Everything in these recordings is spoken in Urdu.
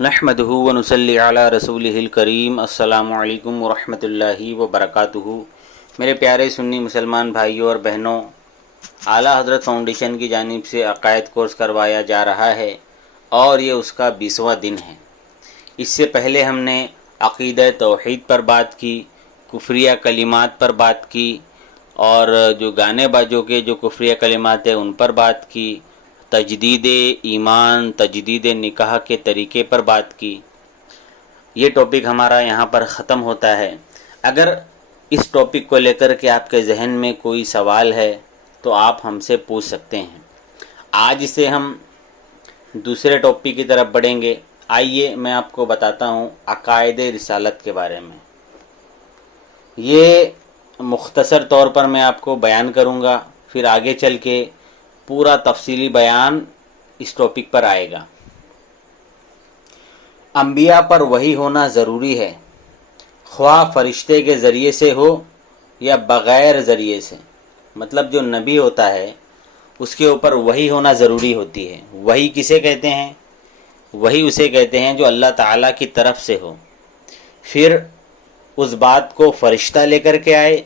نحمدہ ونصلی علی رسولہ الکریم۔ السلام علیکم ورحمۃ اللہ وبرکاتہ۔ میرے پیارے سنی مسلمان بھائیوں اور بہنوں، اعلیٰ حضرت فاؤنڈیشن کی جانب سے عقائد کورس کروایا جا رہا ہے اور یہ اس کا 20واں دن ہے۔ اس سے پہلے ہم نے عقیدہ توحید پر بات کی، کفریہ کلمات پر بات کی، اور جو گانے باجوں کے جو کفریہ کلمات ہیں ان پر بات کی، تجدید ایمان، تجدید نکاح کے طریقے پر بات کی۔ یہ ٹاپک ہمارا یہاں پر ختم ہوتا ہے۔ اگر اس ٹاپک کو لے کر کے آپ کے ذہن میں کوئی سوال ہے تو آپ ہم سے پوچھ سکتے ہیں۔ آج سے ہم دوسرے ٹاپک کی طرف بڑھیں گے۔ آئیے میں آپ کو بتاتا ہوں عقائد رسالت کے بارے میں۔ یہ مختصر طور پر میں آپ کو بیان کروں گا، پھر آگے چل کے پورا تفصیلی بیان اس ٹاپک پر آئے گا۔ انبیاء پر وحی ہونا ضروری ہے، خواہ فرشتے کے ذریعے سے ہو یا بغیر ذریعے سے۔ مطلب جو نبی ہوتا ہے اس کے اوپر وحی ہونا ضروری ہوتی ہے۔ وحی کسے کہتے ہیں؟ وحی اسے کہتے ہیں جو اللہ تعالیٰ کی طرف سے ہو، پھر اس بات کو فرشتہ لے کر کے آئے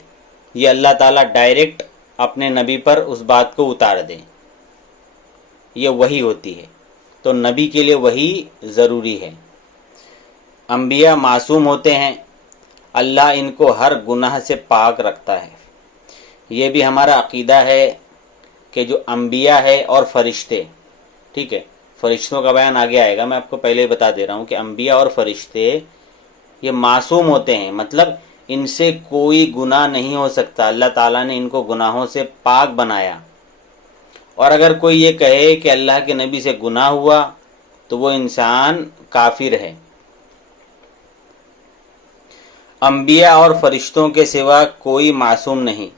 یا اللہ تعالیٰ ڈائریکٹ اپنے نبی پر اس بات کو اتار دے، یہ وحی ہوتی ہے۔ تو نبی کے لیے وحی ضروری ہے۔ انبیاء معصوم ہوتے ہیں، اللہ ان کو ہر گناہ سے پاک رکھتا ہے۔ یہ بھی ہمارا عقیدہ ہے کہ جو انبیاء ہے اور فرشتے، ٹھیک ہے، فرشتوں کا بیان آگے آئے گا، میں آپ کو پہلے ہی بتا دے رہا ہوں کہ انبیاء اور فرشتے یہ معصوم ہوتے ہیں، مطلب ان سے کوئی گناہ نہیں ہو سکتا۔ اللہ تعالیٰ نے ان کو گناہوں سے پاک بنایا، اور اگر کوئی یہ کہے کہ اللہ کے نبی سے گناہ ہوا تو وہ انسان کافر ہے۔ انبیاء اور فرشتوں کے سوا کوئی معصوم نہیں،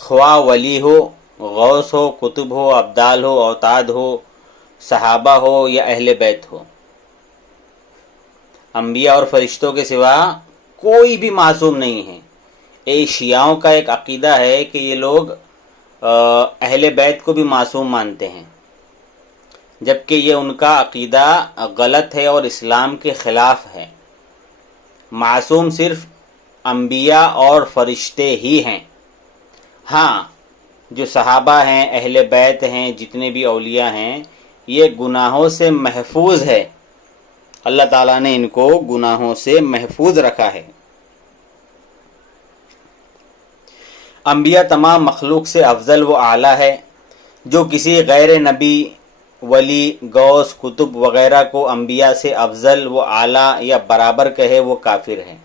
خواہ ولی ہو، غوث ہو، قطب ہو، ابدال ہو، اوتاد ہو، صحابہ ہو یا اہل بیت ہو۔ انبیاء اور فرشتوں کے سوا کوئی بھی معصوم نہیں ہے۔ شیعوں کا ایک عقیدہ ہے کہ یہ لوگ اہل بیت کو بھی معصوم مانتے ہیں، جبکہ یہ ان کا عقیدہ غلط ہے اور اسلام کے خلاف ہے۔ معصوم صرف انبیاء اور فرشتے ہی ہیں۔ ہاں، جو صحابہ ہیں، اہل بیت ہیں، جتنے بھی اولیاء ہیں، یہ گناہوں سے محفوظ ہے۔ اللہ تعالیٰ نے ان کو گناہوں سے محفوظ رکھا ہے۔ انبیاء تمام مخلوق سے افضل و اعلیٰ ہے۔ جو کسی غیر نبی، ولی، غوث، قطب وغیرہ کو انبیاء سے افضل و اعلیٰ یا برابر کہے وہ کافر ہے۔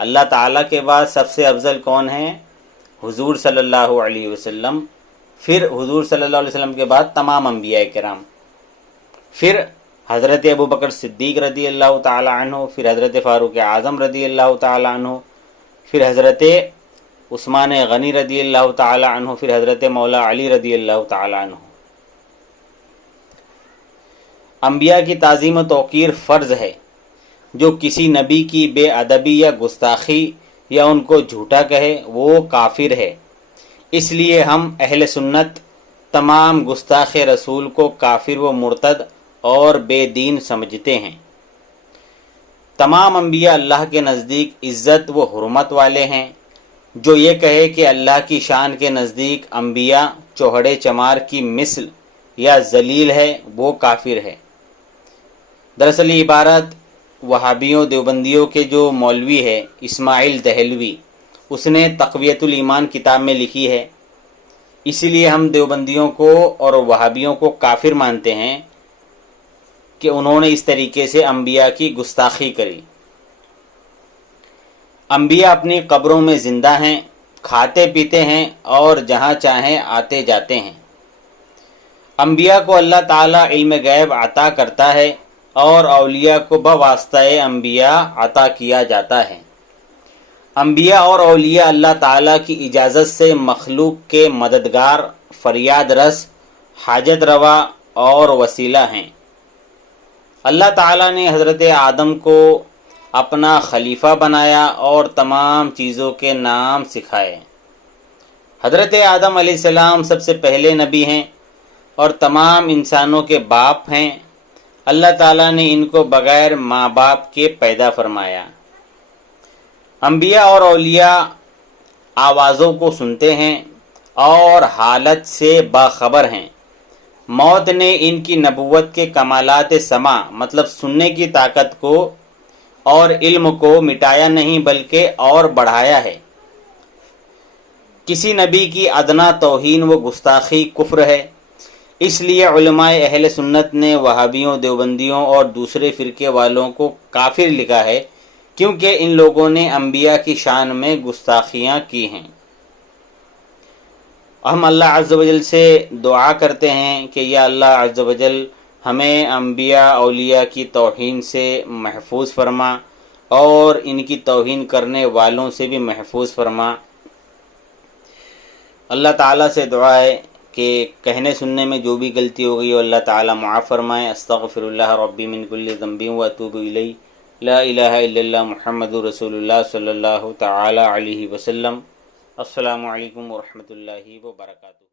اللہ تعالیٰ کے بعد سب سے افضل کون ہے؟ حضور صلی اللہ علیہ وسلم، پھر حضور صلی اللہ علیہ وسلم کے بعد تمام انبیاء کرام، پھر حضرت ابوبکر صدیق رضی اللہ تعالی عنہ، پھر حضرت فاروق اعظم رضی اللہ تعالی عنہ، پھر حضرت عثمان غنی رضی اللہ تعالی عنہ، پھر حضرت مولا علی رضی اللہ تعالی عنہ۔ انبیاء کی تعظیم و توقیر فرض ہے۔ جو کسی نبی کی بے ادبی یا گستاخی یا ان کو جھوٹا کہے وہ کافر ہے۔ اس لیے ہم اہل سنت تمام گستاخ رسول کو کافر و مرتد اور بے دین سمجھتے ہیں۔ تمام انبیاء اللہ کے نزدیک عزت و حرمت والے ہیں۔ جو یہ کہے کہ اللہ کی شان کے نزدیک انبیاء چوہڑے چمار کی مثل یا ذلیل ہے، وہ کافر ہے۔ دراصل یہ عبارت وہابیوں دیوبندیوں کے جو مولوی ہے اسماعیل دہلوی، اس نے تقویت الایمان کتاب میں لکھی ہے۔ اسی لیے ہم دیوبندیوں کو اور وہابیوں کو کافر مانتے ہیں کہ انہوں نے اس طریقے سے انبیاء کی گستاخی کری۔ انبیاء اپنی قبروں میں زندہ ہیں، کھاتے پیتے ہیں اور جہاں چاہیں آتے جاتے ہیں۔ انبیاء کو اللہ تعالیٰ علم غیب عطا کرتا ہے اور اولیاء کو بواسطہ انبیاء عطا کیا جاتا ہے۔ انبیاء اور اولیاء اللہ تعالیٰ کی اجازت سے مخلوق کے مددگار، فریاد رس، حاجت روا اور وسیلہ ہیں۔ اللہ تعالیٰ نے حضرت آدم کو اپنا خلیفہ بنایا اور تمام چیزوں کے نام سکھائے۔ حضرت آدم علیہ السلام سب سے پہلے نبی ہیں اور تمام انسانوں کے باپ ہیں۔ اللہ تعالیٰ نے ان کو بغیر ماں باپ کے پیدا فرمایا۔ انبیاء اور اولیاء آوازوں کو سنتے ہیں اور حالت سے باخبر ہیں۔ موت نے ان کی نبوت کے کمالات سماع مطلب سننے کی طاقت کو اور علم کو مٹایا نہیں بلکہ اور بڑھایا ہے۔ کسی نبی کی ادنا توہین و گستاخی کفر ہے، اس لیے علماء اہل سنت نے وہابیوں، دیوبندیوں اور دوسرے فرقے والوں کو کافر لکھا ہے، کیونکہ ان لوگوں نے انبیاء کی شان میں گستاخیاں کی ہیں۔ ہم اللہ عز و جل سے دعا کرتے ہیں کہ یا اللہ عز و جل ہمیں انبیاء اولیاء کی توہین سے محفوظ فرما اور ان کی توہین کرنے والوں سے بھی محفوظ فرما۔ اللہ تعالیٰ سے دعا ہے کہ کہنے سننے میں جو بھی غلطی ہو گئی ہو اللہ تعالیٰ معاف فرمائے۔ استغفر اللہ ربی من کل ذنب واتوب الیہ، لا الہ الا اللہ محمد رسول اللہ صلی اللہ تعالی علیہ وسلم۔ السلام علیکم ورحمۃ اللہ وبرکاتہ۔